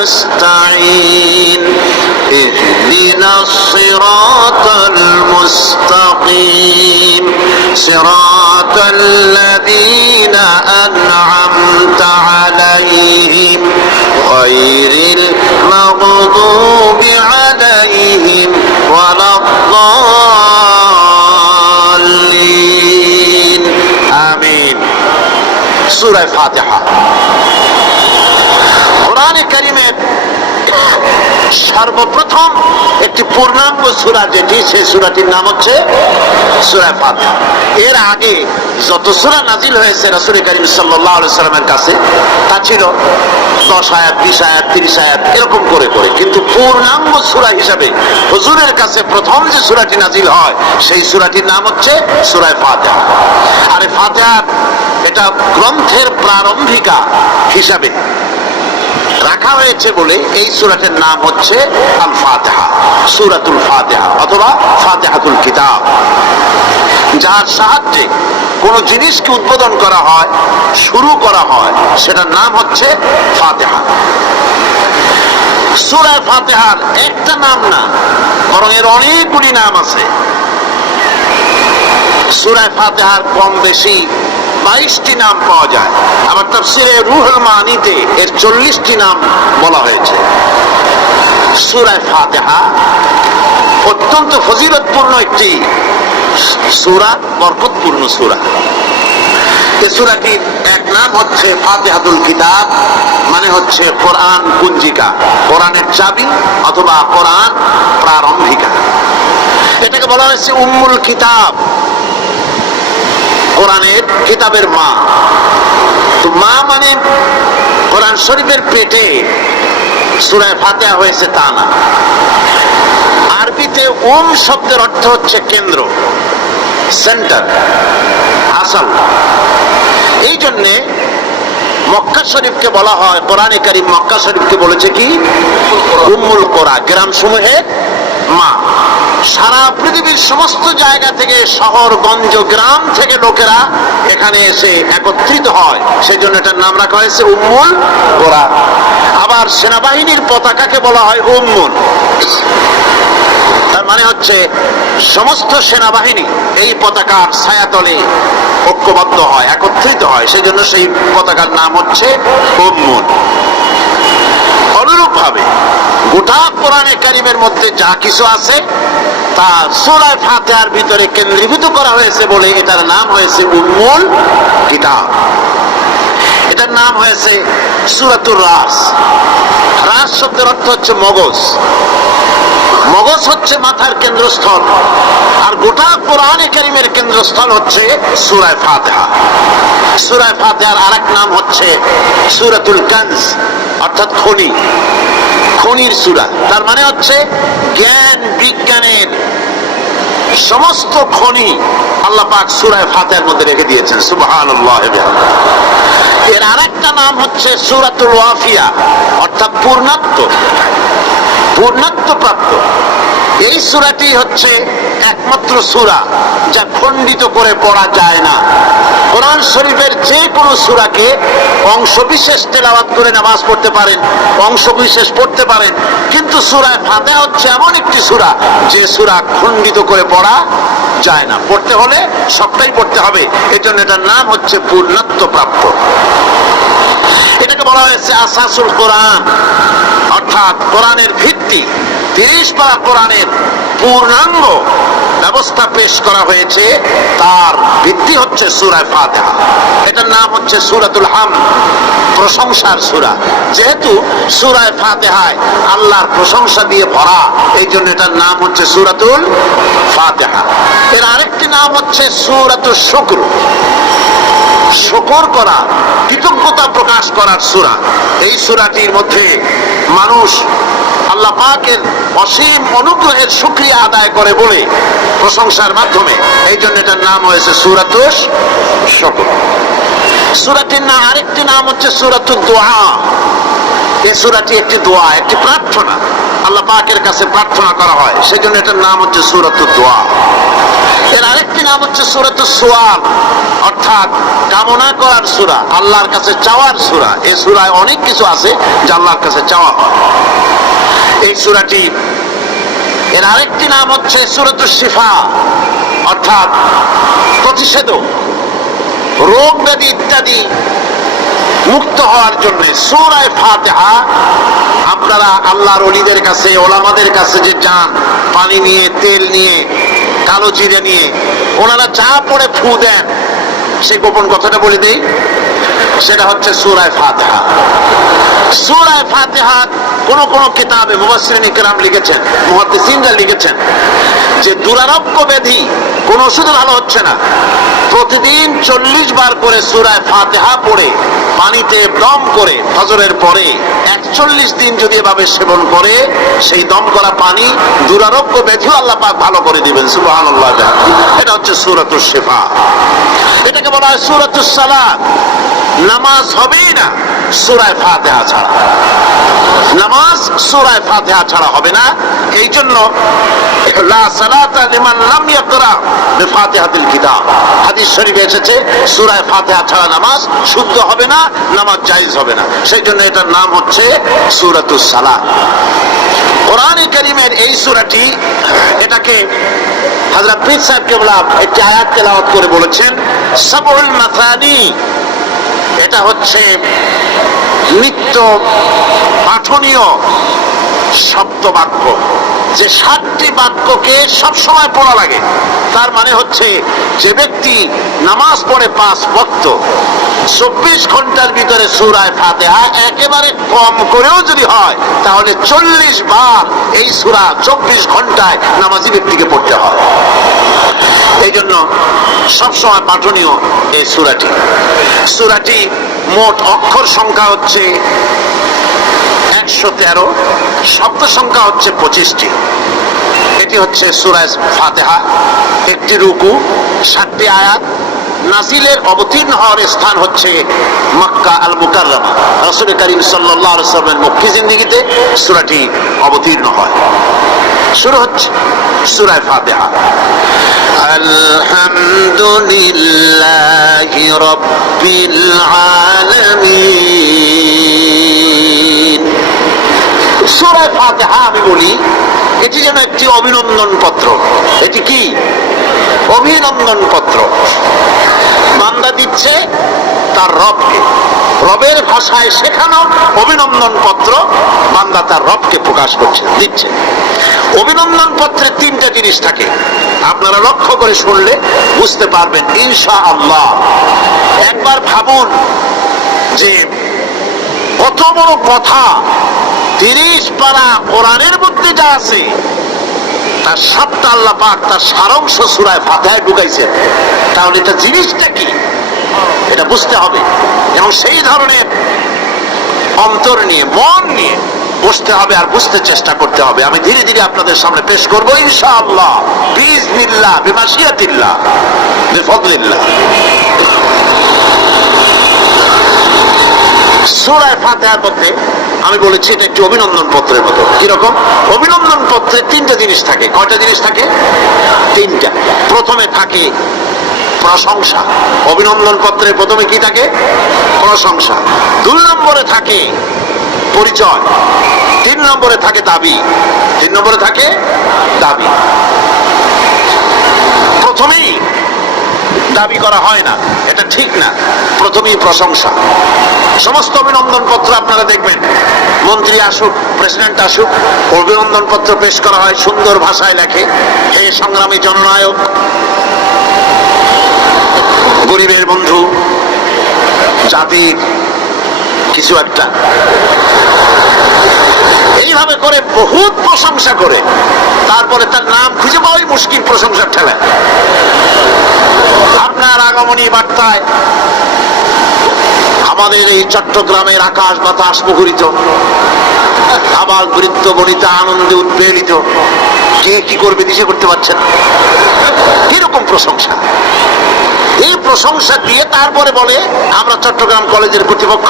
نستعين اهدنا الصراط المستقيم صراط الذين أنعمت عليهم غير المغضوب عليهم ولا الضالين آمين সূরা ফাতিহা কোরআনে কারীমের সর্বপ্রথম একটি পূর্ণাঙ্গ সূরা যেটি, সেই সূরাটির নাম হচ্ছে সূরা ফাতিহা। এর আগে যত সূরা নাজিল হয়েছে রাসূল করিম সাল্লাল্লাহু আলাইহি ওয়াসাল্লামের কাছে তা ছিল 10 আয়াত, 20 আয়াত, 30 আয়াত এরকম করে করে, কিন্তু পূর্ণাঙ্গ সূরা হিসাবে হুজুরের কাছে প্রথম যে সূরাটি নাজিল হয় সেই সূরাটির নাম হচ্ছে সূরা ফাতিহা। আর এই ফাতিহা এটা গ্রন্থের প্রারম্ভিকা হিসাবে রাখা হয়েছে বলে এই সূরাটির নাম হচ্ছে আল ফাতিহা, সূরাতুল ফাতিহা অথবা ফাতিহাতুল কিতাব, যার সাহায্যে কোন জিনিসকে উদ্বোধন করা হয়, শুরু করা হয়, সেটার নাম হচ্ছে ফাতিহা। সূরা ফাতিহার একটা নাম না, বরং এর অনেকগুলি নাম আছে। সূরা ফাতিহার কম বেশি 22টি নাম পাওয়া যায়, আবার তাফসীরে রুহুল মানিতে এর 40টি নাম বলা হয়েছে। সূরা ফাতিহা অত্যন্ত ফজিলতপূর্ণ একটি সূরা, বরকতপূর্ণ সূরা। এই সূরাটির এক নাম হচ্ছে ফাতিহাতুল কিতাব, মানে হচ্ছে কোরআন কুঞ্জিকা, কোরআনের চাবি অথবা কোরআন প্রারম্ভিকা। এটাকে বলা হয়েছে উম্মুল কিতাব, কোরআনের কিতাবের মা। তো মা মানে কোরআন শরীফের পেটে সূরা ফাতিহা হয়েছে তা না। আরবিতে শব্দের অর্থ হচ্ছে কেন্দ্র, সেন্টার, আসল। এই জন্যে মক্কা শরীফকে বলা হয়, কোরআনে কারীম মক্কা শরীফকে বলেছে কি উম্মুল কোরা, গ্রাম সমূহের মা। সারা পৃথিবীর সমস্ত জায়গা থেকে, শহর গঞ্জ গ্রাম থেকে লোকেরা এখানে এসে একত্রিত হয়, সেই জন্য এটার নাম রাখা হয়েছে উম্মুল কোরা। আবার সেনাবাহিনীর পতাকাকে বলা হয় উম্মুল, তার মানে হচ্ছে সমস্ত সেনাবাহিনী এই পতাকার ছায়াতলে ঐক্যবদ্ধ হয়, একত্রিত হয়, সেই জন্য সেই পতাকার নাম হচ্ছে উম্মুল। অনুরূপ ভাবে গোটা কোরআনে কারীমের মধ্যে যা কিছু আছে তা সূরা ফাতিহার ভিতরে কেন্দ্রীভূত করা হয়েছে বলে এটার নাম হয়েছে উম্মুল কিতাব। এটার নাম হয়েছে সূরাতুর রাস। রাস শব্দের অর্থ হচ্ছে মগজ। মগজ হচ্ছে মাথার কেন্দ্রস্থল, আর গোটা কোরআনে কারীমের কেন্দ্রস্থল হচ্ছে সূরা ফাতিহা। সূরা ফাতিহার আরেক নাম হচ্ছে সূরাতুল কানজ, অর্থাৎ খনি, খনির সূরা। তার মানে হচ্ছে জ্ঞান বিজ্ঞানের সমস্ত খনি আল্লাহ পাক সূরা ফাতিহার মধ্যে রেখে দিয়েছেন। সুবহানাল্লাহ। এর আরেকটা নাম হচ্ছে সূরাতুল ওয়াফিয়া, অর্থাৎ পূর্ণত্ব প্রাপ্ত। এই সূরাটি হচ্ছে একমাত্র সূরা যা খণ্ডিত করে পড়া যায় না। কোরআন শরীফের যে কোনো সূরাকে অংশ বিশেষ তেলাওয়াত করে নামাজ পড়তে পারেন, অংশ বিশেষ পড়তে পারেন, কিন্তু সূরা ফাতিহা হচ্ছে এমন একটি সূরা যে সূরা খণ্ডিত করে পড়া যায় না। পড়তে হলে সবটাই পড়তে হবে, এই জন্য এটার নাম হচ্ছে পূর্ণত্ব প্রাপ্ত। এটাকে বলা হয়েছে আসাসুল কোরআন, অর্থাৎ কোরআনের ভিত্তি। 30 পারা কোরআনের পূর্ণাঙ্গ ব্যবস্থা পেশ করা হয়েছে, তার ভিত্তি হচ্ছে সূরা ফাতিহা। এটার নাম হচ্ছে সূরাতুল হামদ, প্রশংসার সূরা। যেহেতু সূরা ফাতিহায় আল্লাহর প্রশংসা দিয়ে ভরা, এই জন্য এটার নাম হচ্ছে সূরাতুল ফাতিহা। এর আরেকটি নাম হচ্ছে সূরাতুশ শুকর, শুকর করা, কৃতজ্ঞতা প্রকাশ করার সূরা। এই সূরাটির মধ্যে মানুষ আল্লাহ পাকের অসীম অনুগ্রহের শুকরিয়া আদায় করে বলে প্রশংসার মাধ্যমে, এই জন্য এটার নাম হয়েছে সূরাতুশ শুকর। সূরাটির আরেকটি নাম হচ্ছে সূরাতুদ দুআ, এই সূরাটি একটি দোয়া, একটি প্রার্থনা, আল্লাহ পাকের কাছে প্রার্থনা করা হয়, সেই জন্য এটার নাম হচ্ছে সূরাতুদ দোয়া। এর আরেকটি নাম হচ্ছে সূরাতুস সুআল, অর্থাৎ কামনা করার সূরা, আল্লাহর কাছে চাওয়ার সূরা। এই সূরায় অনেক কিছু আছে যা আল্লাহর কাছে চাওয়া হয়। এই সূরাটি এর আরেকটি নাম হচ্ছে সূরাতুশ শিফা, অর্থাৎ প্রতিষেধক, রোগ ব্যাধি ইত্যাদি মুক্ত হওয়ার জন্য। সূরা ফাতিহা আপনারা আল্লাহর ওলিদের কাছে, ওলামাদের কাছে যে যান, পানি নিয়ে, তেল নিয়ে, কালো জিরে নিয়ে, ওনারা চা পড়ে ফু দেন, সেই গোপন কথাটা বলে দেই, সেটা হচ্ছে সূরা ফাতিহা। সূরা ফাতিহা কোন কোন কিতাবে মুফাসসিরিন ইকরাম লিখেছেন, মুহাদ্দিসিনরা লিখেছেন যে দুরারোগ্য ব্যাধি কোন ওষুধে ভালো হচ্ছে না, প্রতিদিন 40 বার করে সূরা ফাতিহা পড়ে পানিতে দম করে ফজরের পরে 41 দিন যদি এভাবে সেবন করে, সেই দম করা পানি দুরারোগ্য ব্যাধিও আল্লাহ পাক ভালো করে দিবেন। সুবহানাল্লাহ। এটা হচ্ছে সূরাতুশ শিফা। এটাকে বলা হয় সূরাতুস সালাত। নামাজ হবেই না সূরা ফাতিহা ছাড়া, নামাজ সূরা ফাতিহা ছাড়া হবে না। এই জন্য লা সালাতা লিমান লাম ইয়াকরা বিফাতিহাতিল কিতাব, হাদিস শরীফে এসেছে সূরা ফাতিহা ছাড়া নামাজ শুদ্ধ হবে না, নামাজ জায়েজ হবে না। সেই জন্য এটার নাম হচ্ছে সূরাতুস সালাত। কোরআনে কারীমের এই সূরাটি, এটাকে হযরত পীর সাহেব কেবলা একটি আয়াত তেলাওয়াত করে বলেছেন সাবউল মাথানি। এটা হচ্ছে নিত্য পাঠনীয় শব্দ বাক্য, যে 7টি বাক্যকে সবসময় পড়া লাগে। তার মানে হচ্ছে যে ব্যক্তি নামাজ পড়ে 5 ওয়াক্ত 24 ঘন্টার ভিতরে সূরা ফাতিহা একেবারে কম করেও যদি হয়, তাহলে 40 বার এই সূরা 24 ঘন্টায় নামাজি ব্যক্তিকে পড়তে হয়। এই জন্য সবসময় পাঠনীয় এই সূরাটি। সূরাটি মোট অক্ষর সংখ্যা হচ্ছে 113, শব্দ সংখ্যা হচ্ছে 25টি। এটি হচ্ছে সূরা ফাতিহা। একটি রুকু, 7টি আয়াত। নাজিলের অবতীর্ণ হওয়ার স্থান হচ্ছে মক্কা আল মুকাররমা। রাসূল করিম সাল্লাল্লাহু আলাইহি ওয়াসাল্লামের মক্কি জিন্দেগিতে সূরাটি অবতীর্ণ হয়। শুরু হচ্ছে সূরা ফাতিহা। আলহামদুলিল্লাহি রাব্বিল আলামিন। সূরা ফাতিহা আমি বলি এটি যেন একটি অভিনন্দন পত্র। এটি কি? অভিনন্দন পত্র। বান্দা দিচ্ছে তার রবকে, রবের ভাষায় শেখানো অভিনন্দন পত্র বান্দা তার রবকে প্রকাশ করছে, দিচ্ছে। অভিনন্দন পত্রে 3টা জিনিস থাকে, আপনারা লক্ষ্য করে শুনলে বুঝতে পারবেন ইনশাআল্লাহ। একবার ভাবুন যে কত বড় কথা, 30 পারা কোরআনের মধ্যে যা আছে তার সবটা আল্লাহ পাক তার সারাংশ সূরা ফাতিহায় ঢুকাইছেন। তাহলে এটা জিনিসটা কি, এটা বুঝতে হবে, এবং সেই ধরনের অন্তর নিয়ে, মন নিয়ে বসতে হবে আর বুঝতে চেষ্টা করতে হবে। আমি ধীরে ধীরে আপনাদের সামনে পেশ করব ইনশাআল্লাহ, বিইজনিল্লাহ, বিমাশিয়াতিল্লাহ, বিফদলিল্লাহ। সূরা ফাতিহার মধ্যে আমি বলেছি এটা একটি অভিনন্দন পত্রের মতো। কিরকম? অভিনন্দন পত্রে 3টা জিনিস থাকে। কয়টা জিনিস থাকে? 3টা। প্রথমে থাকে প্রশংসা। অভিনন্দন পত্রের প্রথমে কি থাকে? প্রশংসা। 2 নম্বরে থাকে পরিচয়। 3 নম্বরে থাকে দাবি। 3 নম্বরে থাকে দাবি। প্রথমেই দাবি করা হয় না, এটা ঠিক না। প্রথমেই প্রশংসা। সমস্ত অভিনন্দন পত্র আপনারা দেখবেন, মন্ত্রী আসুক, প্রেসিডেন্ট আসুক, অভিনন্দন পত্র পেশ করা হয়, সুন্দর ভাষায় লেখে, হে সংগ্রামী জননায়ক, গরিবের বন্ধু, জাতির কিছু একটা, এইভাবে করে বহুত প্রশংসা করে তারপরে তার নাম খুঁজে পাওয়াই মুশকিল প্রশংসার ঠেলায়। আপনার আগমনী বার্তায় আমাদের এই চট্টগ্রামের আকাশ বাতাস মুখরিত, আবার বৃদ্ধ বনিতা আনন্দে উদ্বেলিত। কে কি করবে দিশে করতে পারছেন? এরকম প্রশংসা। এই প্রশংসা দিয়ে তারপরে বলে আমরা চট্টগ্রাম কলেজের কর্তৃপক্ষ,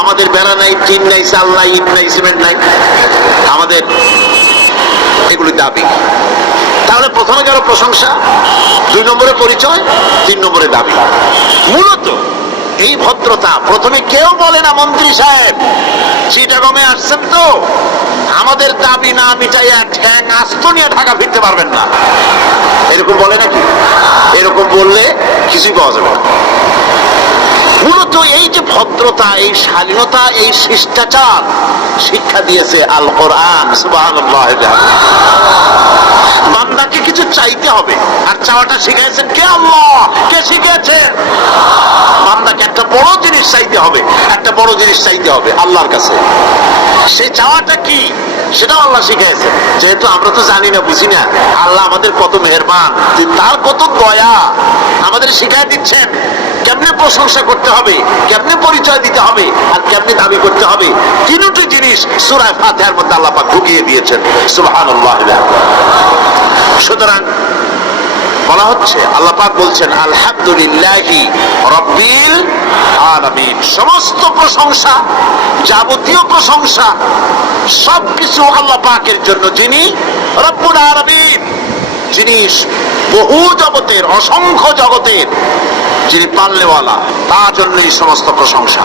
আমাদের বেড়া নাই, টিন নাই, চাল নাই, ইট নাই, সিমেন্ট নাই, আমাদের এগুলি দাবি। তাহলে প্রথমে গেল প্রশংসা, 2 নম্বরে পরিচয়, 3 নম্বরে দাবি। মূলত এই ভদ্রতা প্রথমে কেউ বলে না, মন্ত্রী সাহেব চিটাগমে আসছেন তো, আমাদের দাবি না মিটাইয়া ঠ্যাং আস্ত নিয়ে ঢাকা ফিরতে পারবেন না, এরকম বলে নাকি? এরকম বললে কিছুই পাওয়া যাবে না। মূলত এই যে ভদ্রতা, এই শালীনতা, এই শিষ্টাচার শিক্ষা দিয়েছে আল কোরআন। সুবহানাল্লাহ। বান্দাকে কিছু চাইতে হবে, আর চাওয়াটা শিখিয়েছেন কে? আল্লাহ। কে শিখিয়েছেন? বান্দাকে একটা বড় জিনিস চাইতে হবে, একটা বড় জিনিস চাইতে হবে আল্লাহর কাছে। সেই চাওয়াটা কি সেটাও আল্লাহ শিখিয়েছেন। যেহেতু আমরা তো জানি না, বুঝি না, আল্লাহ আমাদের কত মেহেরবান, তার কত দয়া, আমাদের শিখাই দিচ্ছেন কেমনে প্রশংসা করতে হবে, কেমনে পরিচয় দিতে হবে, আর কেমনে দাবি করতে হবে। তিনটি জিনিস সূরা ফাতিহার মধ্যে আল্লাহ পাক ঢুকিয়ে দিয়েছেন। সুবহানাল্লাহ। সুতরাং বলা হচ্ছে, আল্লাহ পাক বলছেন আলহামদুলিল্লাহি রাব্বিল আলামিন। সমস্ত প্রশংসা, যাবতীয় প্রশংসা সবকিছু আল্লাহ পাকের জন্য, যিনি রব্বুল আলামিন, যিনি বহু জগতের, অসংখ্য জগতের যিনি পালনেওয়ালা, তার জন্যই সমস্ত প্রশংসা।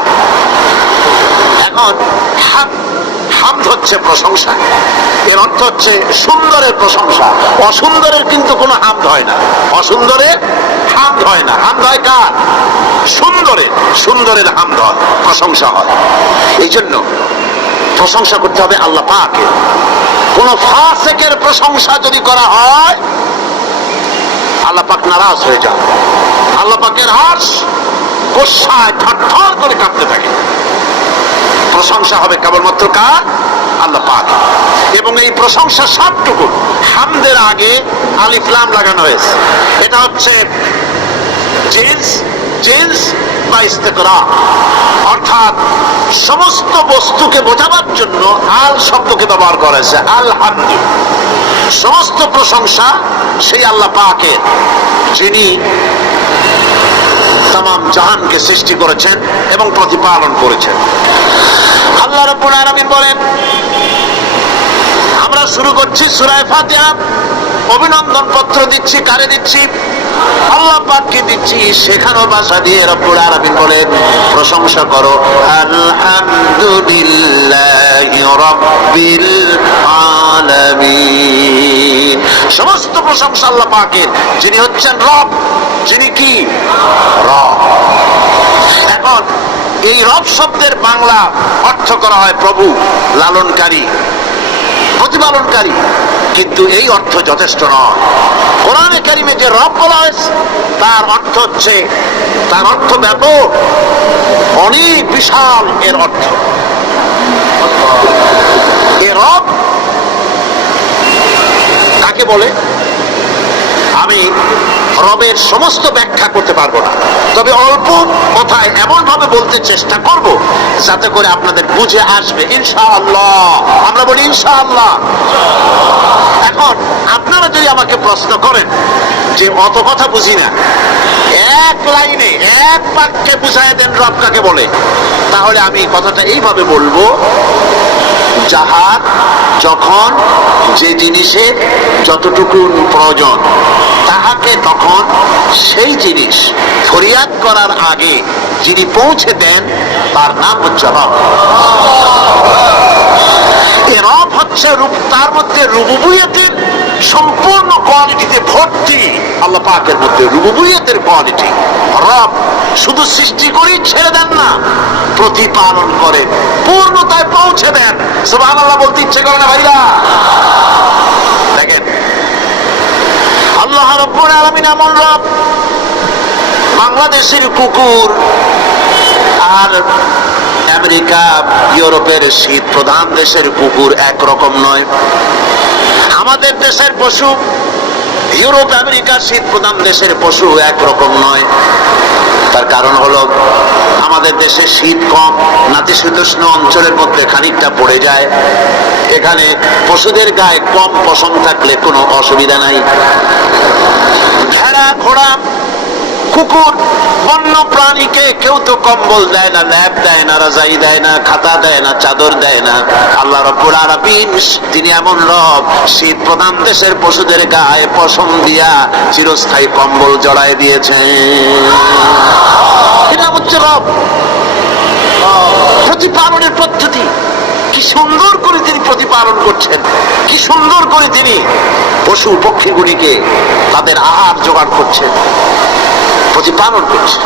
এখন হামদ হচ্ছে প্রশংসা, এর অর্থ হচ্ছে সুন্দরের প্রশংসা। অসুন্দরের কিন্তু কোনো হামদ হয় না, অসুন্দরের হামদ হয় না। হামদ হয় কার? সুন্দরের। সুন্দরের হামদ হয়, প্রশংসা হয়। এই জন্য প্রশংসা করতে হবে আল্লাহ পাকের। কোন ফাসিকের প্রশংসা যদি করা হয়, আল্লাহ পাক নারাজ হয়ে যান। আল্লাহ পাকের আরশ গোসায় থরথর করে কাঁপতে থাকে। প্রশংসা হবে কেবলমাত্র কার? আল্লাহ পাক। এবং এই প্রশংসা সবটুকু হামদের আগে আলিফ লাম লাগানো হয়েছে। এটা হচ্ছে জিন্স বা ইস্তেকরার, অর্থাৎ সমস্ত বস্তুকে বোঝাবার জন্য আল শব্দকে ব্যবহার করেছে। আলহামদু, সমস্ত প্রশংসা সেই আল্লাহ পাকের, যিনি তামাম জাহানকে সৃষ্টি করেছেন এবং প্রতিপালন করেছেন। আল্লাহ রাব্বুল আলামিন বলেন, আমরা শুরু করছি সূরা ফাতিহা, অভিনন্দন পত্র দিচ্ছি। কারে দিচ্ছি? আল্লাহ পাককে দিচ্ছি। শেখানো ভাষা দিয়ে রব্বুল আলামিন বলেন, প্রশংসা করো আলহামদুলিল্লাহি রাব্বিল আলামিন। সমস্ত প্রশংসা আল্লাহ পাকের, যিনি হচ্ছেন রব, যিনি কি? রব। এখন এই রব শব্দের বাংলা অর্থ করা হয় প্রভু, লালনকারী, প্রতিপালনকারী, কিন্তু এই অর্থ যথেষ্ট নয়। কোরআনে কারিমে যে রব বলা হয়েছে তার অর্থ হচ্ছে, তার অর্থ ব্যাপক, অনেক বিশাল এর অর্থ। এ রব কাকে বলে আমি রবের সমস্ত ব্যাখ্যা করতে পারবো না, তবে অল্প কথায় এমন ভাবে বলতে চেষ্টা করব যাতে করে আপনাদের বুঝে আসবে ইনশাআল্লাহ। আমরা বলি ইনশাআল্লাহ। এখন আপনারা যদি আমাকে প্রশ্ন করেন যে অত কথা বুঝি না, এক লাইনে এক বাক্যে বুঝাই দেন রব কাকে বলে, তাহলে আমি কথাটা এইভাবে বলবো, যাহার যখন যে জিনিসের যতটুকু প্রয়োজন তাহাকে তখন সেই জিনিস ফরিয়াদ করার আগে যিনি পৌঁছে দেন তার নাম হচ্ছে রব। এ রব হচ্ছে রূপ, তার মধ্যে রুবুবিয়তের সম্পূর্ণ কোয়ালিটিতে ভর্তি। আল্লাহ পাকের মধ্যে রুবুবিয়তের কোয়ালিটি। রব শুধু সৃষ্টি করেই ছেড়ে দেন না, প্রতিপালন করে পূর্ণতায় পৌঁছে দেন। সুবহানাল্লাহ বলতে ইচ্ছে করে না ভাইরা? দেখেন, আল্লাহ রাব্বুল আলামিন এমন রব, বাংলাদেশের কুকুর আর আমেরিকা, ইউরোপের শীত প্রধান দেশের কুকুর একরকম নয়। আমাদের দেশের পশু, ইউরোপ আমেরিকার শীত প্রধান দেশের পশু একরকম নয়। তার কারণ হলো আমাদের দেশে শীত কম, নাতিশীতোষ্ণ অঞ্চলের মধ্যে খানিকটা পড়ে যায়। এখানে পশুদের গায়ে কম পশম থাকলে কোনো অসুবিধা নাই। ভেড়া, ঘোড়া, কুকুর, বন্য প্রাণীকে কেউ তো কম্বল দেয় না, ল্যাপ দেয় না, রাজাই দেয় না, খাতা দেয় না, চাদর দেয় না। আল্লাহ রাব্বুল আলামিন তিনি এমন রব, শীত প্রধান দেশের পশুদের গায়ে পশম দিয়া চিরস্থায়ী কম্বল জড়ায় দিয়েছেন। এটা হচ্ছে রব, প্রতিপালনের পদ্ধতি। কি সুন্দর করে তিনি প্রতিপালন করছেন, কি সুন্দর করে তিনি পশু পক্ষীগুলিকে তাদের আহার জোগাড় করছেন, প্রতিপালন করছেন।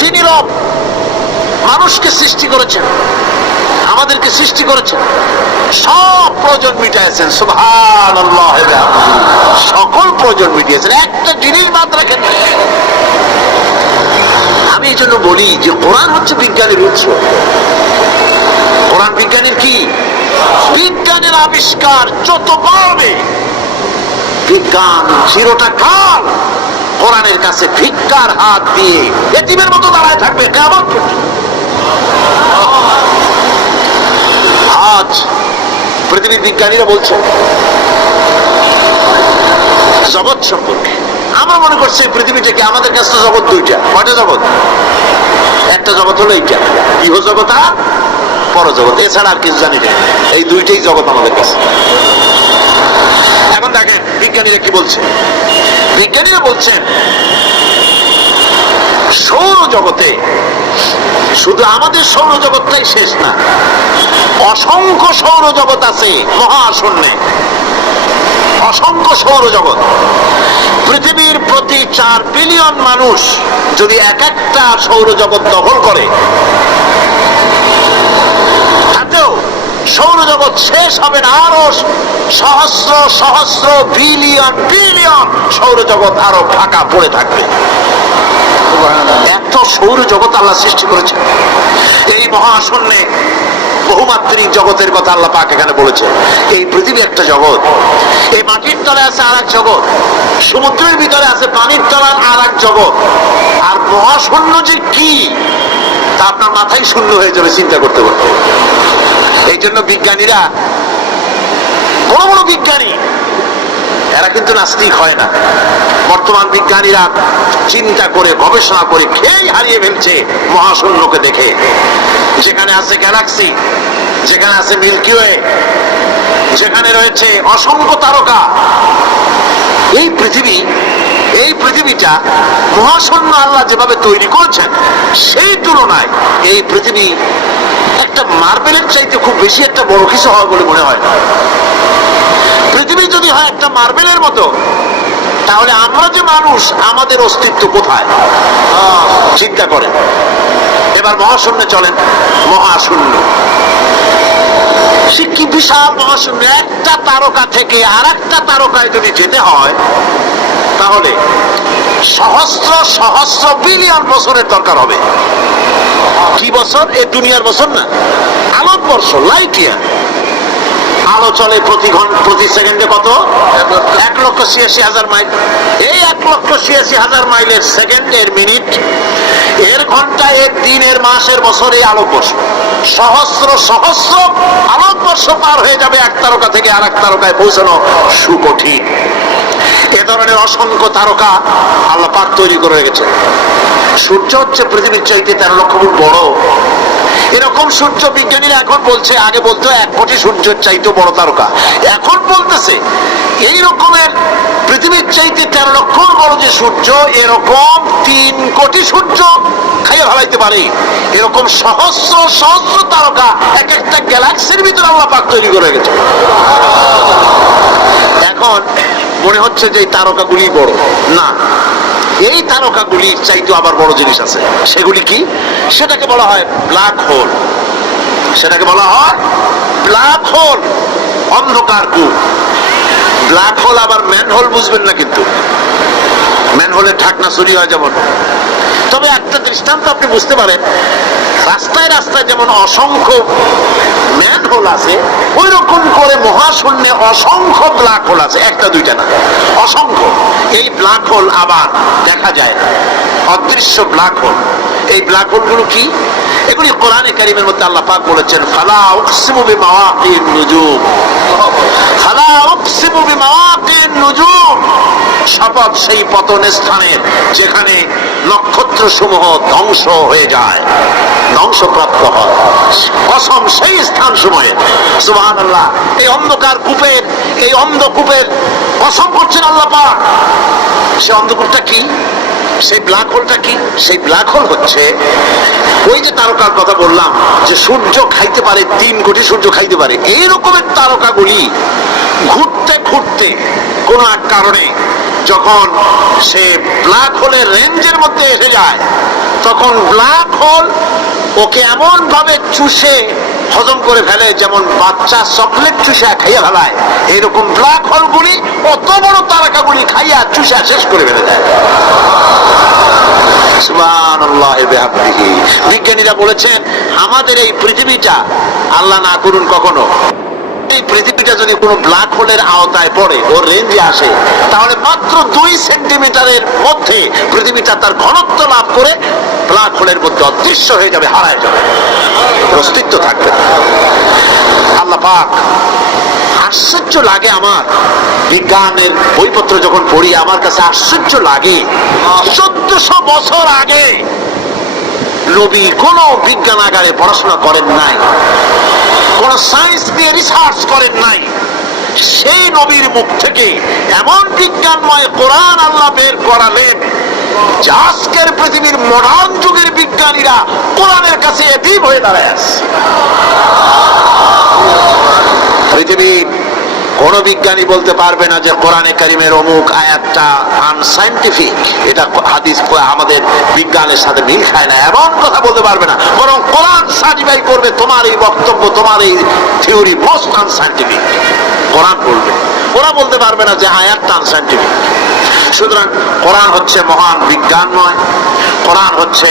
তিনি রব, মানুষকে সৃষ্টি করেছেন, আমাদেরকে সৃষ্টি করেছেন, সব প্রয়োজন মিটাইছেন। সুবহানাল্লাহ, সকল প্রয়োজন মিটিয়েছেন, একটা জিনিস বাদ রাখেন। আমি এই জন্য বলি যে কোরআন হচ্ছে বিজ্ঞানের উৎস। কোরআন বিজ্ঞানের কি? বিজ্ঞানের আবিষ্কার। যত বাড়বে বিজ্ঞান চিরটা কাল কোরআনের কাছে ভিক্ষার হাত দিয়ে এতিমের মতো দাঁড়ায় থাকবে কিয়ামত পর্যন্ত। আজ পৃথিবীর বিজ্ঞানীরা বলছেন জগৎ সম্পর্কে, আমরা মনে করছি পৃথিবীটাকে, আমাদের কাছে জগৎ দুইটা। কয়টা জগৎ? একটা জগৎ হলো এইটা, ইহ জগৎ আর পরজগৎ, এছাড়া আর কিছু জানি না। এই দুইটাই জগৎ আমাদের কাছে। এখন দেখেন বিজ্ঞানীরা কি বলছে। বিজ্ঞানীরা বলছেন সৌরজগতে শুধু আমাদের সৌরজগৎটাই শেষ না, অসংখ্য সৌরজগৎ আছে মহাশূন্যে, অসংখ্য সৌরজগৎ। পৃথিবীর প্রতি 4 বিলিয়ন মানুষ যদি এক একটা সৌরজগৎ দখল করে, তাতেও সৌরজগৎ শেষ হবে না। আরো সহস্র সহস্র বিলিয়ন বিলিয়ন সৌরজগৎ আরো ফাঁকা পড়ে থাকবে। এত সৌরজগৎ আল্লাহ সৃষ্টি করেছেন। এই মহাশূন্যে বহুমাত্রিক জগতের কথা আল্লাহ পাক এখানে বলেছে। এই পৃথিবী একটা জগৎ, এই মাটির তলে আছে আর এক জগৎ, সমুদ্রের ভিতরে আছে পানির তলার আর এক জগৎ। আর মহাশূন্য যে কি তা আপনার মাথায় শূন্য হয়ে যাবে চিন্তা করতে করতে। এই জন্য বিজ্ঞানীরা, বড় বড় বিজ্ঞানী, এরা কিন্তু নাস্তিক হয় না। বর্তমান বিজ্ঞানীরা চিন্তা করে গবেষণা করে খেয়েই হারিয়ে ফেলছে মহাশূন্যকে দেখে। যেখানে আছে গ্যালাক্সি, যেখানে আছে মিল্কি ওয়ে, যেখানে রয়েছে অসংখ্য তারকা, এই পৃথিবীটা মহাশূন্য আল্লাহ যেভাবে তৈরি করেছেন, সেই তুলনায় এই পৃথিবী একটা মার্বেলের চাইতে খুব বেশি একটা বড় কিছু হয় বলে মনে হয় না। পৃথিবী যদি হয় একটা মার্বেলের মতো, তাহলে আমরা যে মানুষ, আমাদের অস্তিত্ব কোথায়? চিন্তা করেন। এবার মহাশূন্যে চলেন। মহাশূন্য সে কি বিশাল মহাশূন্য! একটা তারকা থেকে আর একটা তারকায় যদি যেতে হয়, তাহলে সহস্র সহস্র বিলিয়ন বছরের দরকার হবে। কি বছর? এই দুনিয়ার বছর না, আলোকবর্ষ, লাইট ইয়ার। আলো চলে প্রতি সেকেন্ডে কত? 1,86,000 মাইল। এই 1,86,000 মাইলের সেকেন্ড, এর মিনিট, এর ঘন্টা, এর দিন, এর মাস, এর বছর, এই আলোকবর্ষ। সহস্র সহস্র আলোকবর্ষ পার হয়ে যাবে এক তারকা থেকে আর এক তারকায় পৌঁছানো সুকঠিন। এ ধরনের অসংখ্য তারকা আল্লাহ পাক তৈরি করে রেখেছে। সূর্য হচ্ছে পৃথিবীর চাইতে 13 লক্ষ গুণ বড়। এরকম সূর্য বিজ্ঞানীরা এখন বলছে, আগে বলতো 1 কোটি সূর্যের চাইতে বড় তারকা, এখন বলতেছে এই রকমের পৃথিবীর চাইতে 13 লক্ষ বড় যে সূর্য, এরকম 3 কোটি সূর্য খাইয়ে ভালাইতে পারে। এরকম সহস্র সহস্র তারকা এক একটা গ্যালাক্সির ভিতরে আল্লাহ পাক তৈরি করে গেছে। এখন মনে হচ্ছে যে এই তারকাগুলি বড় না, এই তারকাগুলির চাইতে আবার বড় জিনিস আছে। সেগুলি কি? সেটাকে বলা হয় ব্ল্যাক হোল। সেটাকে বলা হয় ব্ল্যাক হোল, অন্ধকার কূপ। ব্ল্যাক হোল আবার ম্যান হোল বুঝবেন না, কিন্তু ম্যান হোলের ঢাকনা চুরি হয় যেমন। তবে একটা দৃষ্টান্ত আপনি বুঝতে পারেন, রাস্তায় রাস্তায় যেমন অসংখ্য ম্যান হোল আছে, ওই রকম করে মহাশূন্যে অসংখ্য ব্ল্যাক হোল আছে, একটা দুইটা না, অসংখ্য। এই ব্ল্যাক হোল আবার দেখা যায় না, অদৃশ্য ব্ল্যাক হোল। এই ব্ল্যাক হোল গুলো কি? এগুলি কোরআনে কারীমের মধ্যে আল্লাহ পাক বলেছেন, ফালা উকসিমু বিমাওয়াকিন নুজুম, ফালা উকসিমু বিমাওয়াকিন নুজুম, শপথ সেই পতন স্থানের যেখানে নক্ষত্র সমূহ ধ্বংস হয়ে যায়, ধ্বংসপ্রাপ্ত হয়, কসম সেই স্থান সময়ে। সুবহানাল্লাহ। এই অন্ধকার কূপের, এই অন্ধকূপের কসম করছেন আল্লাহ পাক। সে অন্ধকূপটা কি? সেই ব্ল্যাক হোলটা কি? সেই ব্ল্যাক হোল হচ্ছে ওই যে তারকার কথা বললাম যে সূর্য খাইতে পারে, 3 কোটি সূর্য খাইতে পারে, এই রকমের তারকাগুলি ঘুরতে ঘুরতে কোন এক কারণে যখন সে ব্ল্যাক হোলের রেঞ্জের মধ্যে এসে যায়, তখন ব্ল্যাক হোল ওকে এমন ভাবে চুষে হজম করে ফেলে যেমন বাচ্চা চকলেট চুষা খাইয়া ফেলায়, এইরকম ব্ল্যাক হোলগুলি অত বড় তারকাগুলি খাইয়া চুষা শেষ করে ফেলে দেয়। সুবহানাল্লাহ বিহামদিহি। বিজ্ঞানীরা বলেছেন আমাদের এই পৃথিবীটা, আল্লাহ না করুন কখনো, এই পৃথিবীটা যদি কোনো ব্ল্যাক হোলের আওতায় পড়ে, ওর রেঞ্জে আসে, তাহলে মাত্র 2 সেন্টিমিটারের মধ্যে পৃথিবীটা তার ঘনত্ব লাভ করে ব্ল্যাক হোলের মধ্যে অদৃশ্য হয়ে যাবে, হারায় যাবে, অস্তিত্ব থাকবে না। আল্লাহ পাক, আশ্চর্য লাগে আমার বিজ্ঞানের বইপত্র যখন পড়ি, আমার কাছে আশ্চর্য লাগে 1400 বছর আগে নবী কোন বিজ্ঞানাগারে পড়াশোনা করেন নাই, কোন সায়েন্স নিয়ে রিসার্চ করেন নাই, সেই নবীর মুখ থেকে এমন বিজ্ঞানময় কোরআন আল্লাহ বের করালেন যে আজকের পৃথিবীর মডার্ন যুগের বিজ্ঞানীরা কোরআনের কাছে এতিম হয়ে দাঁড়ায় আছে। পৃথিবীর কোন বিজ্ঞানী বলতে পারবে না যে কোরআনে কারীমের অমুক আয়াতটা আনসাইন্টিফিক, এটা হাদিস আমাদের বিজ্ঞানের সাথে মিল খায় না, এমন কথা বলতে পারবে না। বরং কোরআন সার্টিফাই করবে তোমার এই বক্তব্য, তোমার এই থিওরি মোস্ট আনসাইন্টিফিক। কোরআন বলবে, ওরা বলতে পারবে না যে আয়াতটা আনসাইন্টিফিক। সুতরাং কোরআন হচ্ছে মহান বিজ্ঞানময়, কোরআন হচ্ছে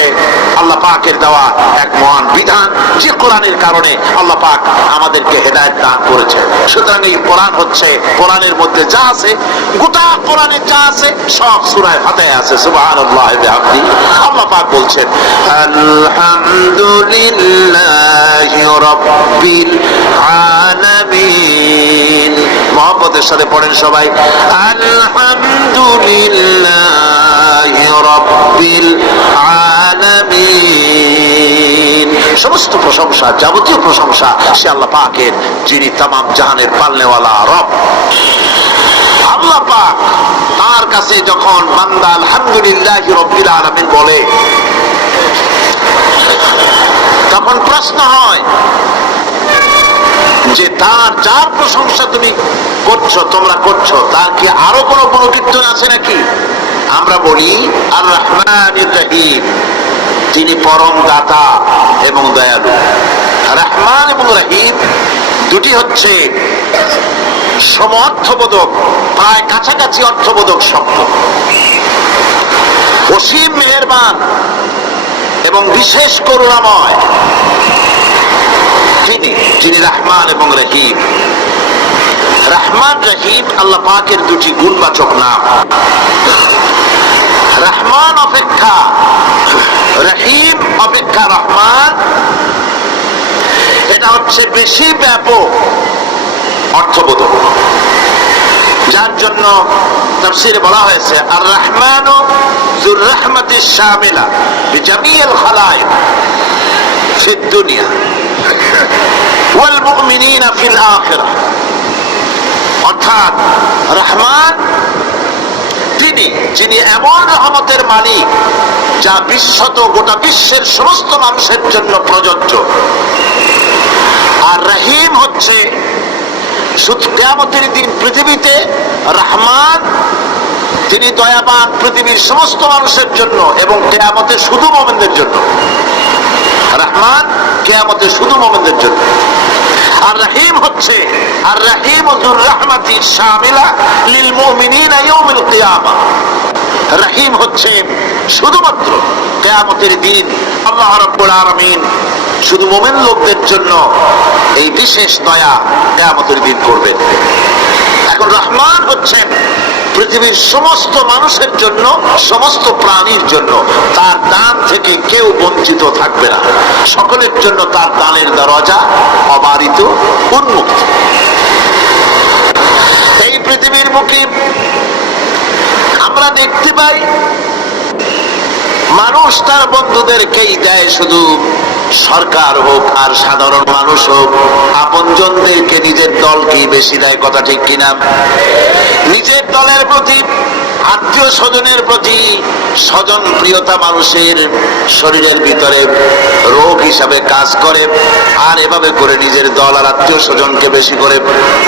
আল্লাহ পাকের দেওয়া এক মহান বিধান, যে কোরআনের কারণে আল্লাহ পাক আমাদেরকে হেদায়েত দান করেছে। সুতরাং এই কোরআন হচ্ছে, কোরআনের মধ্যে যা আছে, গোটা কোরআনে যা আছে সব সূরা ফাতিহা আছে। সুবহানাল্লাহ বিহামদি। আল্লাহ পাক বলছেন আলহামদুলিল্লাহি রাব্বিল আলামিন। মুহাব্বতের সাথে পড়েন সবাই, আলহামদুলিল্লাহি রাব্বিল আলামিন। সমস্ত প্রশংসা, যাবতীয় প্রশংসা সে আল্লাহ পাকের, যিনি তামাম জাহানের পালনেওয়ালা রব। আল্লাহ পাক তার কাছে যখন বান্দা আলহামদুলিল্লাহি রাব্বিল আলামিন বলে, তখন প্রশ্ন হয় যে তার যার প্রশংসা তুমি করছো, তোমরা করছো, তার কি আরো কোনো গুণকীর্তন আছে নাকি? আমরা বলি আর রহমানির রহিম, তিনি পরম দাতা এবং দয়ালু। রহমান এবং রহিম দুটি হচ্ছে সমঅর্থবোধক, প্রায় কাছাকাছি অর্থবোধক শব্দ। অসীম মেহেরবান এবং বিশেষ করুণাময় তিনি, যিনি রহমান এবং রহিম। রহমান রহিম আল্লাহ পাকের দুটি গুণবাচক নাম। রহমান অপেক্ষা রহিম অপেক্ষা রহমান, এটা হচ্ছে বেশি ব্যাপক অর্থবোধক, যার জন্য তাফসীরে বলা হয়েছে আর রহমানু যুর রাহমাতিশ শামিলা বিজামিল খালায়েক ফিদ দুনিয়া ওয়াল মুমিনিনা ফিল আখিরাহ। অর্থাৎ রহমান তিনি, যিনি এমন রহমতের মালিক যা বিশ্বত গোটা বিশ্বের সমস্ত মানুষের জন্য প্রযোজ্য। আর রহিম হচ্ছে শুধু কিয়ামতের দিন পৃথিবীতে রহমান, তিনি দয়াবান পৃথিবীর সমস্ত মানুষের জন্য এবং কিয়ামতে শুধু মুমিনদের জন্য। রহমান কিয়ামতে শুধু মুমিনদের জন্য। আর রহিম হচ্ছে আর রহিম যুর রাহমাতি শামিলা লিল মুমিনিনা ইয়াউমিল কিয়ামা। রহিম হচ্ছে শুধুমাত্র কিয়ামতের দিন আল্লাহ রাব্বুল আলামিন শুধু মুমিন লোকদের জন্য এই বিশেষ দয়া কিয়ামতের দিন করবেন। এখন রহমান হচ্ছেন পৃথিবীর সমস্ত মানুষের জন্য, সমস্ত প্রাণীর জন্য তার দান থেকে কেউ বঞ্চিত থাকবে না। সকলের জন্য তার দানের দরজা অবারিত, উন্মুক্ত। এই পৃথিবীর বুকে আমরা দেখতে পাই মানুষ তার বন্ধুদেরকেই দেয়, শুধু সরকার হোক আর সাধারণ মানুষ হোক, আপনজনদেরকে নিজের দলকেই বেশি দেয়। কথা ঠিক কিনা? নিজের দলের প্রতি, আত্মীয় স্বজনের প্রতি স্বজন প্রিয়তা মানুষের শরীরের ভিতরে রোগ হিসাবে কাজ করে, আর এভাবে করে নিজের দল আর আত্মীয় স্বজনকে বেশি করে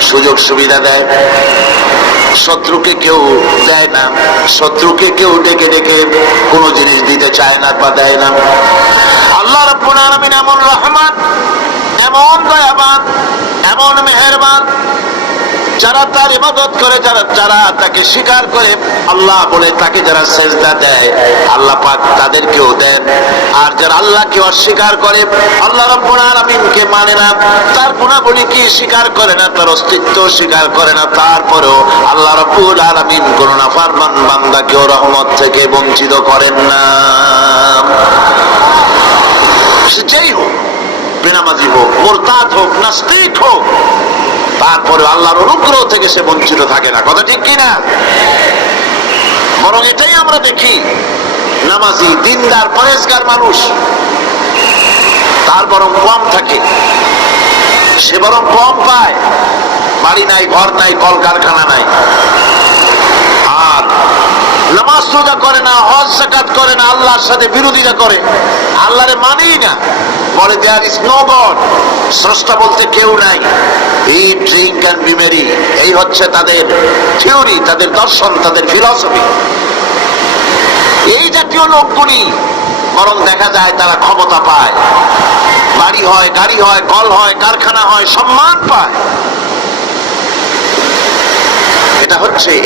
সুযোগ সুবিধা দেয়। শত্রুকে কেউ দেয় না, শত্রুকে কেউ ডেকে ডেকে কোনো জিনিস দিতে চায় না বা দেয় না। আল্লাহ রাব্বুল আলামিন এমন রহমান, এমন দয়াবান, এমন মেহেরবান, যারা তার ইবাদত করে, যারা তাকে স্বীকার করে, আল্লাহ বলে তাকে যারা সেজদা দেয়, আল্লাহ পাক তাদেরকেও দেন। আর যারা আল্লাহকে অস্বীকার করে, আল্লাহ রাব্বুল আলামিনকে মানে না, তার গুণাবলীকে স্বীকার করে না, তার অস্তিত্ব স্বীকার করে না, তারপরেও আল্লাহ রাব্বুল আলামিন কোন নাফরমান বান্দাকেও রহমত থেকে বঞ্চিত করেন না। সে যেই হোক, বেনামাজি হোক, মুরতাদ হোক, নাস্তিক হোক, তারপরে আল্লাহর অনুগ্রহ থেকে সে বঞ্চিত থাকে না। কথা ঠিক কিনা? বরং এটাই আমরা দেখি, নামাজি, দিনদার, পরেজগার মানুষ তার বরং কম থাকে, সে বরং কম পায়। বাড়ি নাই, ঘর নাই, কলকারখানা নাই, আর নামাজ রোজা করে না, হজ যাকাত করে না, আল্লাহর সাথে বিরোধিতা করে, আল্লাহরে মানেই না, বলে দেয়ার ইজ নো গড, স্রষ্টা বলতে কেউ নাই, ইট, ড্রিঙ্ক এন্ড বি মেরি, এই হচ্ছে তাদের থিওরি, তাদের দর্শন, তাদের ফিলসফি। এই জাতীয় লোকগুলি বরং দেখা যায় তারা ক্ষমতা পায়, বাড়ি হয়, গাড়ি হয়, কল হয়, কারখানা হয়, সম্মান পায়।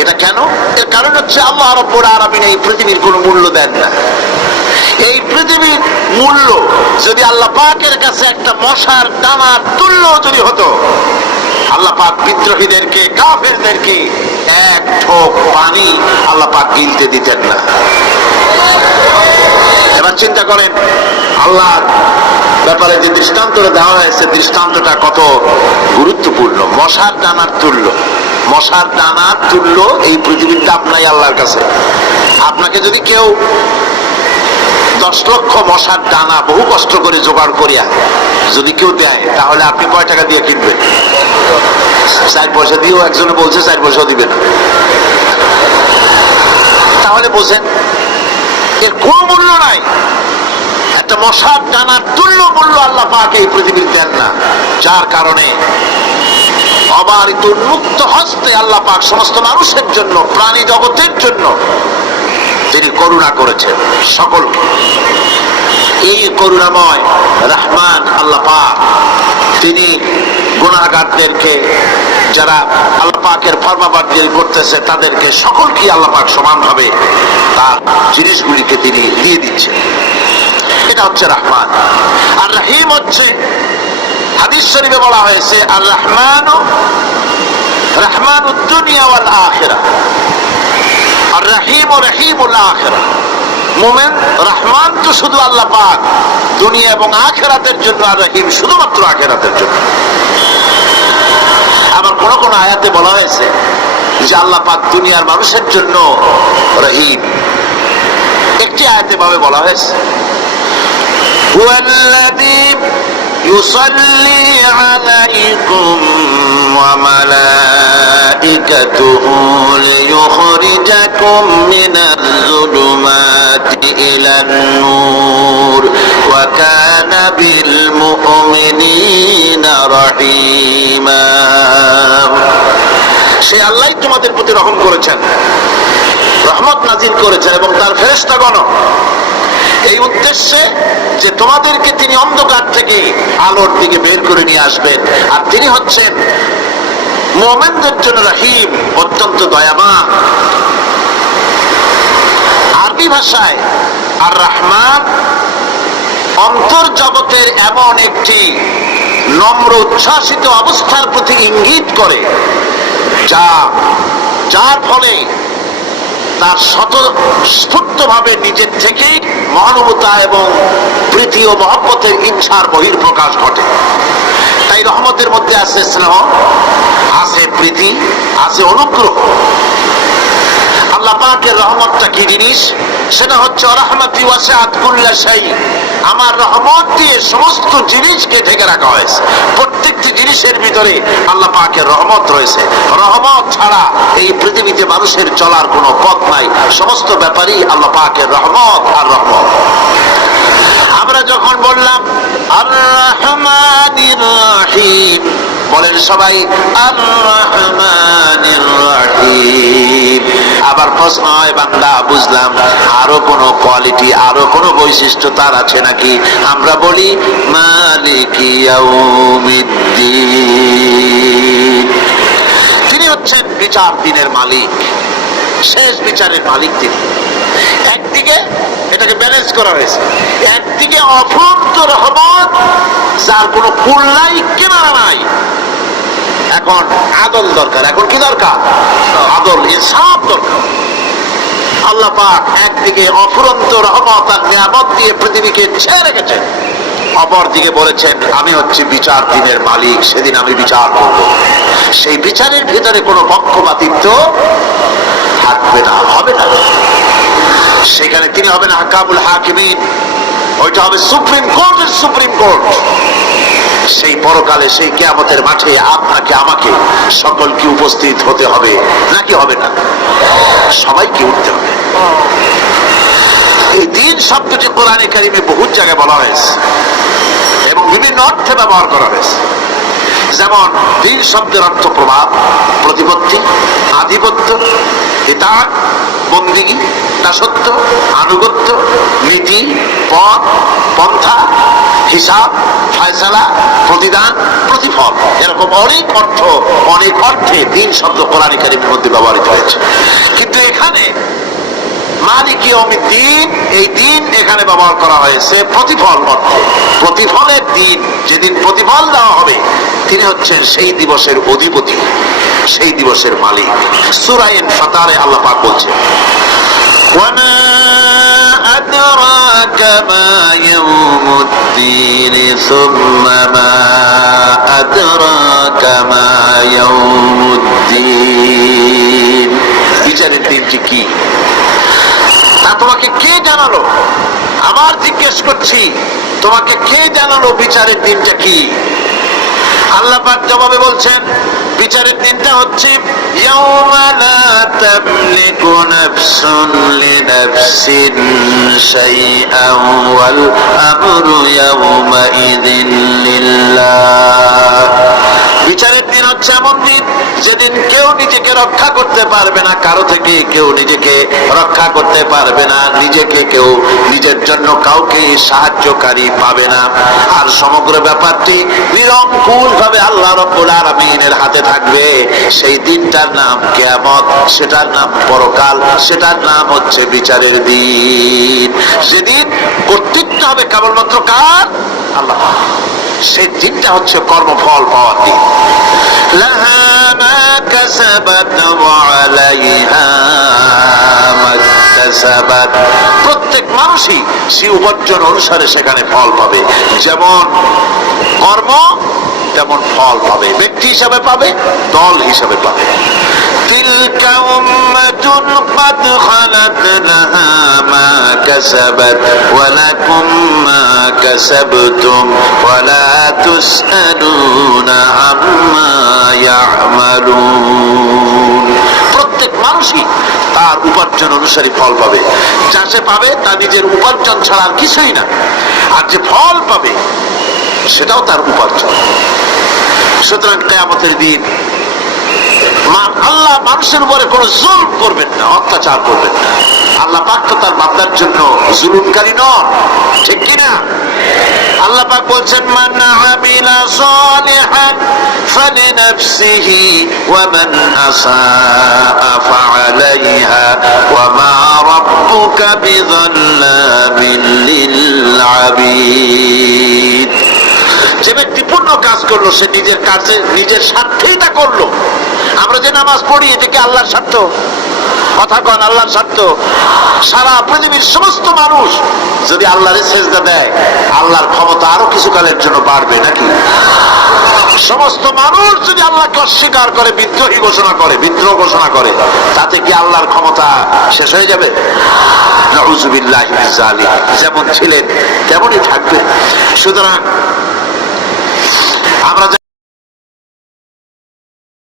এটা কেন? এর কারণ হচ্ছে আল্লাহ রাব্বুল আলামিন এই পৃথিবীর কোনো মূল্য দেন না। এই পৃথিবীর মূল্য যদি আল্লাহ পাকের কাছে একটা মশার দানার তুল্য যদি হতো, আল্লাহ পাক বিদ্রোহীদেরকে, কাফেরদেরকে এক ঢোক পানি আল্লাহ পাক গিলতে দিতেন না। এবার চিন্তা করেন, আল্লাহর ব্যাপারে যে দৃষ্টান্তটা দেওয়া হয়েছে, দৃষ্টান্তটা কত গুরুত্বপূর্ণ। মশার দানার তুল্য, মশার দানার তুল্য এই পৃথিবীর দাম নাই আল্লাহর কাছে। আপনাকে যদি কেউ 10 লক্ষ মশার দানা বহু কষ্ট করে জোগাড় করিয়া যদি কেউ দেয়, তাহলে আপনি কয় টাকা দিয়ে কিনবেন? 4 পয়সা দিয়েও একজনে বলছে 4 পয়সা দিবেন। তাহলে বোঝেন এর কোন মূল্য নাই। একটা মশার দানার তুল্য মূল্য আল্লাহ পাক এই পৃথিবীর দেন না, যার কারণে অবারিত উন্মুক্ত হস্তে আল্লাহ পাক সমস্ত মানুষের জন্য, প্রাণী জগতের জন্য তিনি করুণা করেছেন সকলকে। এই করুণাময় রহমান আল্লাহ পাক, তিনি গুনাহগারদেরকে, যারা আল্লাহ পাকের ফরমাবরদারি করতেছে, তাদেরকে সকলকে আল্লাহ পাক সমানভাবে তার জিনিসগুলিকে তিনি দিয়ে দিচ্ছেন। এটা হচ্ছে রহমান। আর রহিম হচ্ছে, হাদিস শরীফে বলা হয়েছে, আর রহমান রহমানুদ দুনিয়া ওয়াল আখিরাহ, আর রহিম রহিমুল আখিরাহ। মুমিন রহমান তো শুধু আল্লাহ পাক দুনিয়া এবং আখিরাতের জন্য, আর রহিম শুধুমাত্র আখিরাতের জন্য। আবার কোন কোন আয়াতে বলা হয়েছে যে আল্লাহ পাক দুনিয়ার মানুষের জন্য রহিম। একটি আয়াতে ভাবে বলা হয়েছে, হুয়াল্লাযী ইউসাল্লি আলাইকুম ওয়া মালাইকাতুহু লিয়ুখরিজাকুম মিনাল যুলুমাতি ইলান নূর ওয়া কানা বিল মুমিনিনা রহিমা। সে আল্লাহই তোমাদের প্রতি রহম করেছেন, রহমত নাযিল করেছেন, এবং তার ফেরেশতাগণ এই উদ্দেশ্যে যে তোমাদেরকে তিনি অন্ধকার থেকে আলোর দিকে বের করে নিয়ে আসবেন। আর তিনি হচ্ছেন মুমিনদের জন্য রহিম, অত্যন্ত দয়াবান। আরবি ভাষায় আর রহমান অন্তর জগতের এমন একটি নম্র উচ্ছ্বাসিত অবস্থার প্রতি ইঙ্গিত করে, যার ফলে তার স্বতঃস্ফূর্তভাবে নিজের থেকেই মহানুভবতা এবং প্রীতি ও মহব্বতের ইচ্ছার বহিঃপ্রকাশ ঘটে। তাই রহমতের মধ্যে আছে স্নেহ, আছে প্রীতি, আছে অনুগ্রহ। আল্লাহ পাকের রহমতটা কি জিনিস? সেটা হচ্ছে রাহমাতি ওয়াসিআত কুল্লা শাই। আমার রহমত দিয়ে সমস্ত জিনিসকে ঢেকে রাখা হয়েছে। প্রত্যেকটি জিনিসের ভিতরে আল্লাহ পাকের রহমত রয়েছে। রহমত ছাড়া এই পৃথিবীতে মানুষের চলার কোনো পথ নাই। সমস্ত ব্যাপারই আল্লাহ পাকের রহমত আর রহমত। আমরা যখন বললাম আর রহমানির রহিম, বলেন সবাই আর রহমানির রহিম। আবার প্রশ্ন হয়, বান্দা বুঝলাম আরো কোনো কোয়ালিটি, আরো কোনো বৈশিষ্ট্য তার আছে নাকি? আমরা বলি মালিকি ইয়াউমিদ্দিন। তিনি হচ্ছেন বিচার দিনের মালিক, শেষ বিচারের মালিক তিনি। একদিকে এটাকে ব্যালেন্স করা হয়েছে, একদিকে অফুরন্ত রহমত যার কোনো কুল নাই, কিনারা নাই। এখন আদল দরকার। এখন কি দরকার? আদল, ইনসাফ দরকার। আল্লাহ পাক একদিকে অফুরন্ত রহমত আর নিয়ামত দিয়ে পৃথিবীকে ছেড়ে রেখেছেন, অপর দিকে বলেছেন আমি হচ্ছি বিচার দিনের মালিক, সেদিন আমি বিচার করব। সেই বিচারের ভিতরে কোনো পক্ষপাতিত্ব থাকবে না, হবে না। সেখানে তিনি হবেন হাকামুল হাকিমিন, ওইটা হবে সুপ্রিম কোর্টের সুপ্রিম কোর্ট। সেই পরকালে, সেই কিয়ামতের মাঠে আপনাকে আমাকে সকলকে উপস্থিত হতে হবে, নাকি হবে না? সবাইকে উঠতে হবে। এই দিন শব্দটি কোরআনে কারিমে বহু জায়গায় বলা হয়েছে এবং বিভিন্ন অর্থে ব্যবহার করা হয়েছে। যেমন দিন শব্দের অর্থ প্রভাব, প্রতিপত্তি, আধিপত্য, ইতাআত, বন্দিগি, দাসত্ব, আনুগত্য, নীতি, পথ, পন্থা, হিসাব, ফয়সালা, প্রতিদান, প্রতিফল। এরকম অনেক অর্থ, অনেক অর্থে দিন শব্দ কোরআন কারীমের মধ্যে ব্যবহৃত হয়েছে। কিন্তু এখানে মালিক ইয়াউমিদ্দিন, এই দিন এখানে ব্যবহার করা হয়েছে প্রতিফল অর্থে। প্রতিফলের দিন, যেদিন প্রতিফল দেওয়া হবে, তিনি হচ্ছেন সেই দিবসের অধিপতি, সেই দিবসের মালিক। সূরা ইনফিতারে আল্লাহ পাক বলছেন ওয়ামা আদরাকা মা ইয়াউমুদ্দিন সুম্মা মা আদরাকা মা ইয়াউমুদ্দিন। বিচারের দিনটি কি তা তোমাকে কে জানালো? আবার জিজ্ঞেস করছি, তোমাকে কে জানালো বিচারের দিনটা কি? আল্লাহ পাক জবাবে বলছেন বিচারের দিনটা হচ্ছে ইয়াউমা লা তামলিকু নাফসুন লিনাফসিন শাইআন ওয়াল আমরু ইয়াউমা ইযিন লিল্লাহ। বিচারের দিন হচ্ছে এমন দিন যেদিন কেউ নিজেকে রক্ষা করতে পারবে না, কারো থেকে কেউ নিজেকে রক্ষা করতে পারবে না, নিজেকে কেউ নিজের জন্য কাউকে সাহায্যকারী পাবে না। আর সমগ্র ব্যাপারটি নিরঙ্কুশ ভাবে আল্লাহ রাব্বুল আলামিনের হাতে থাকবে। সেই দিনটার নাম কিয়ামত, সেটার নাম পরকাল, সেটার নাম হচ্ছে বিচারের দিন। যেদিন কর্তৃত্ব হবে কেবলমাত্র কার? আল্লাহ। সেই দিনটা হচ্ছে কর্মফল পাওয়ার দিন। লাহা মা কাসাবাত ওয়া আলাইহা মা কাসাবাত। প্রত্যেক মানুষই সে উপার্জন অনুসারে সেখানে ফল পাবে। যেমন কর্ম তেমন ফল পাবে, ব্যক্তি হিসাবে পাবে, দল হিসাবে পাবে। তিলকা উম্মাতুন কাদ খালাত লাহা মা কাসাবাত ওয়া লাকুম মা কাসাবতুম ওয়া লা তুসআলুনা আম্মা ইয়ামালুন। প্রত্যেক মানুষই তার উপার্জন অনুসারে ফল পাবে। যা সে পাবে তা নিজের উপার্জন ছাড়া আর কিছুই না। আর যে ফল পাবে সেটাও তার উপার্জন। সুতরাং কিয়ামতের দিন আল্লাহ মানুষের উপরে কোনো জুলম করবেন না, অত্যাচার করবেন না। আল্লাহ পাক তো তার বান্দার জন্য জুলুমকারী নন, ঠিক কিনা? আল্লাহ পাক বলছেন মান আমিলা সালিহান ফালিনাফসিহি ওয়া মান আসাআ ফাআলাইহা ওয়া মা রাব্বুকা বিযাল্লামিন লিল আবিদ। যে ব্যক্তি পূর্ণ কাজ করলো সে নিজের কাজে নিজের স্বার্থেই তা করলো। আমরা যে নামাজ পড়ি এটা কি আল্লাহর স্বার্থ? কথা কন, আল্লাহর স্বার্থ। সারা পৃথিবীর সমস্ত মানুষ যদি আল্লাহর সেজদা দেয়, আল্লাহর ক্ষমতা আরো কিছুকালের জন্য বাড়বে নাকি? সমস্ত মানুষ যদি আল্লাহকে অস্বীকার করে, বিদ্রোহী ঘোষণা করে, বিদ্রোহ ঘোষণা করে, তাতে কি আল্লাহর ক্ষমতা শেষ হয়ে যাবে? নাউযুবিল্লাহি মিন যালিক। যেমন ছিলেন তেমনই থাকবে। সুতরাং আমরা